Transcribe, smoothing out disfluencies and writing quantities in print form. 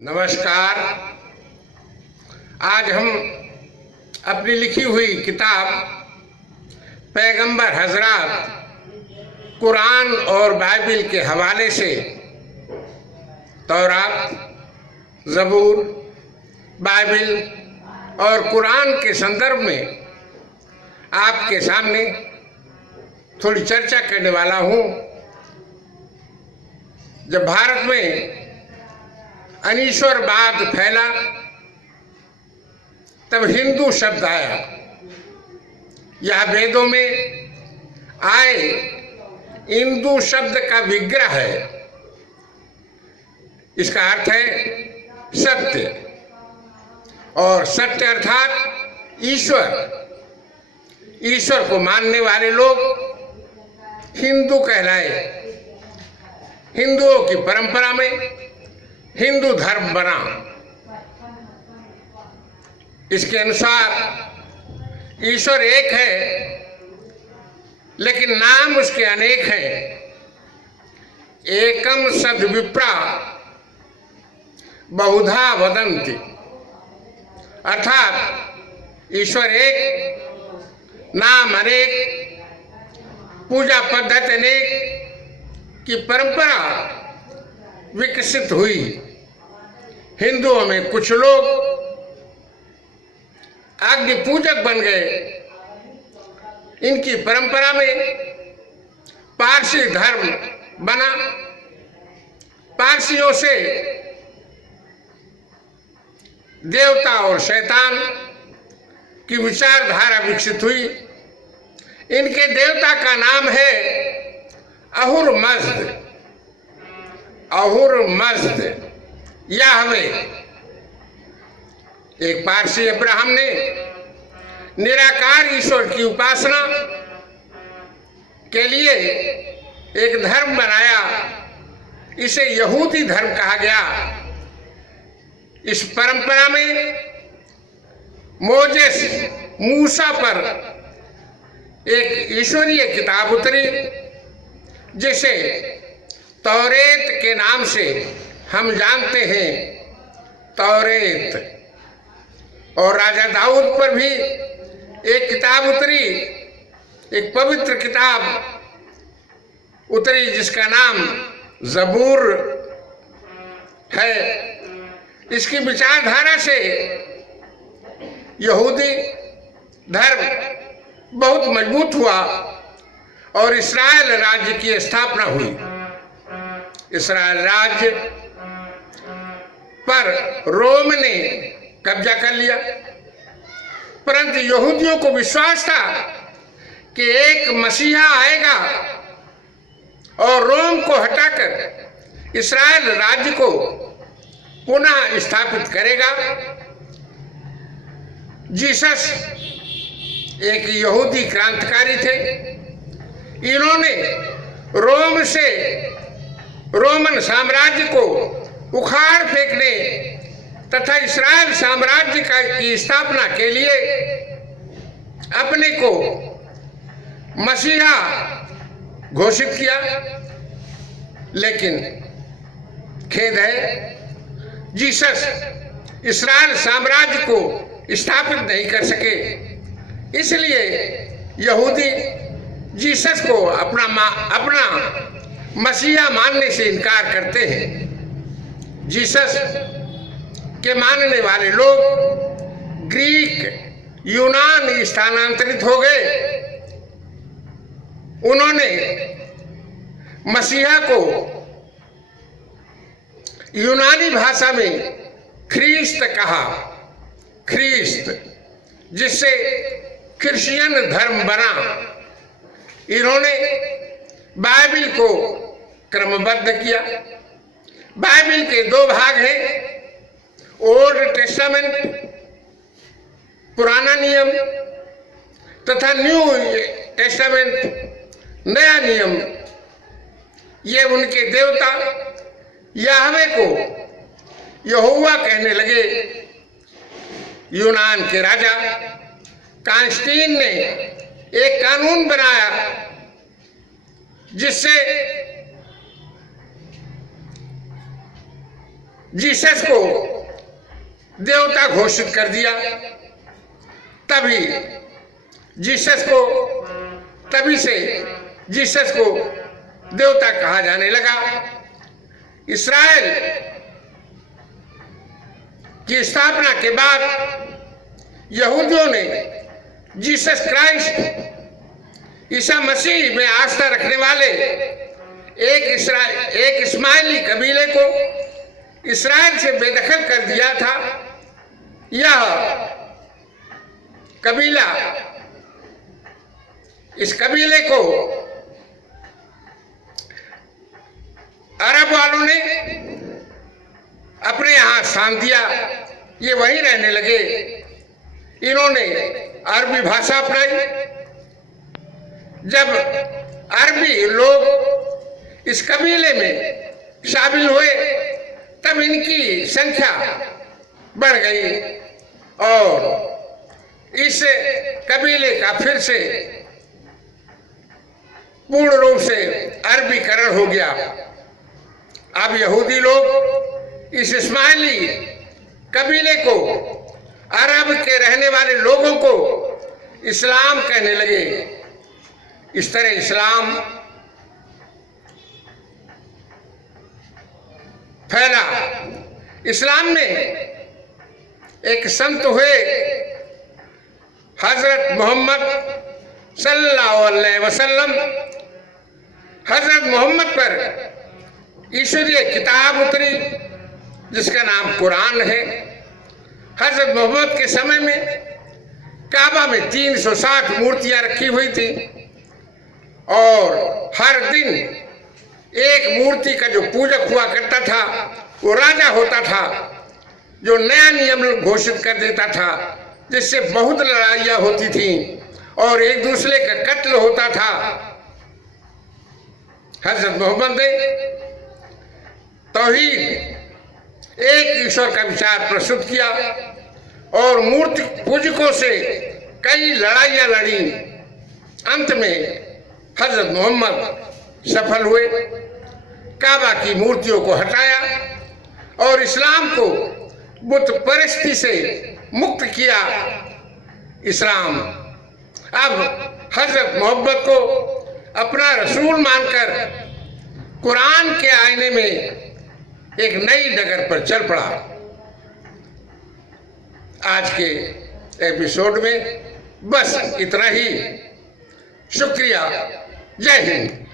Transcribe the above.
नमस्कार। आज हम अपनी लिखी हुई किताब पैगंबर हजरत कुरान और बाइबिल के हवाले से तौरात, ज़बूर, बाइबिल और कुरान के संदर्भ में आपके सामने थोड़ी चर्चा करने वाला हूँ। जब भारत में अनीश्वरवाद फैला तब हिंदू शब्द आया। यह वेदों में आए हिंदू शब्द का विग्रह है। इसका अर्थ है सत्य, और सत्य अर्थात ईश्वर। ईश्वर को मानने वाले लोग हिंदू कहलाए। हिंदुओं की परंपरा में हिंदू धर्म बना। इसके अनुसार ईश्वर एक है, लेकिन नाम उसके अनेक हैं। एकम सद विप्रा बहुधा वदन्ति, अर्थात ईश्वर एक, नाम अनेक, पूजा पद्धति अनेक की परंपरा विकसित हुई। हिंदुओं में कुछ लोग अग्नि पूजक बन गए। इनकी परंपरा में पारसी धर्म बना। पारसियों से देवता और शैतान की विचारधारा विकसित हुई। इनके देवता का नाम है अहुर मज़्द। अहुर मज़्द याहवे। एक पारसी अब्राहम ने निराकार ईश्वर की उपासना के लिए एक धर्म बनाया। इसे यहूदी धर्म कहा गया। इस परंपरा में मोजेस मूसा पर एक ईश्वरीय किताब उतरी, जिसे तौरेत के नाम से हम जानते हैं। तौरेत। और राजा दाऊद पर भी एक किताब उतरी, एक पवित्र किताब उतरी, जिसका नाम ज़बूर है। इसकी विचारधारा से यहूदी धर्म बहुत मजबूत हुआ और इस्राएल राज्य की स्थापना हुई। इस्राएल राज्य पर रोम ने कब्जा कर लिया, परंतु यहूदियों को विश्वास था कि एक मसीहा आएगा और रोम को हटाकर इस्राएल राज्य को पुनः स्थापित करेगा। जीसस एक यहूदी क्रांतिकारी थे। इन्होंने रोम से रोमन साम्राज्य को उखाड़ फेंकने तथा इस्राएल साम्राज्य की स्थापना के लिए अपने को मसीहा घोषित किया। लेकिन खेद है, जीसस इस्राएल साम्राज्य को स्थापित नहीं कर सके। इसलिए यहूदी जीसस को अपना मसीहा मानने से इनकार करते हैं। जीसस के मानने वाले लोग ग्रीक, यूनान स्थानांतरित हो गए। उन्होंने मसीहा को यूनानी भाषा में ख्रीस्त कहा। ख्रीस्त, जिससे क्रिश्चियन धर्म बना। इन्होंने बाइबिल को क्रमबद्ध किया। बाइबिल के दो भाग हैं, ओल्ड टेस्टामेंट पुराना नियम तथा न्यू टेस्टामेंट नया नियम। ये उनके देवता याहवे को यहोवा कहने लगे। यूनान के राजा कांस्टीन ने एक कानून बनाया, जिससे जीसस को देवता घोषित कर दिया। तभी से जीसस को देवता कहा जाने लगा। इस्राएल की स्थापना के बाद यहूदियों ने जीसस क्राइस्ट ईसा मसीह में आस्था रखने वाले एक इस्माइली कबीले को इस्राएल से बेदखल कर दिया था। यह कबीला, इस कबीले को अरब वालों ने अपने यहां स्थान दिया। ये वहीं रहने लगे। इन्होंने अरबी भाषा अपनाई। जब अरबी लोग इस कबीले में शामिल हुए तब इनकी संख्या बढ़ गई और इस कबीले का फिर से पूर्ण रूप से अरबीकरण हो गया। अब यहूदी लोग इस इस्माइली कबीले को, अरब के रहने वाले लोगों को इस्लाम कहने लगे। इस तरह इस्लाम फैला। इस्लाम में एक संत हुए हजरत मोहम्मद सल्लल्लाहु अलैहि वसल्लम। हजरत मोहम्मद पर ईश्वरीय किताब उतरी जिसका नाम कुरान है। हजरत मोहम्मद के समय में काबा में 360 मूर्तियां रखी हुई थी और हर दिन एक मूर्ति का जो पूजक हुआ करता था वो राजा होता था, जो नया नियम घोषित कर देता था, जिससे बहुत लड़ाइयाँ होती थी और एक दूसरे का कत्ल होता था। हजरत मोहम्मद ने तौहीद, एक ईश्वर का विचार प्रस्तुत किया और मूर्ति पूजकों से कई लड़ाइयाँ लड़ी। अंत में हजरत मोहम्मद सफल हुए, काबा की मूर्तियों को हटाया और इस्लाम को बुत परस्ती से मुक्त किया। इस्लाम अब हजरत मोहम्मद को अपना रसूल मानकर कुरान के आईने में एक नई डगर पर चल पड़ा। आज के एपिसोड में बस इतना ही। शुक्रिया। जय हिंद।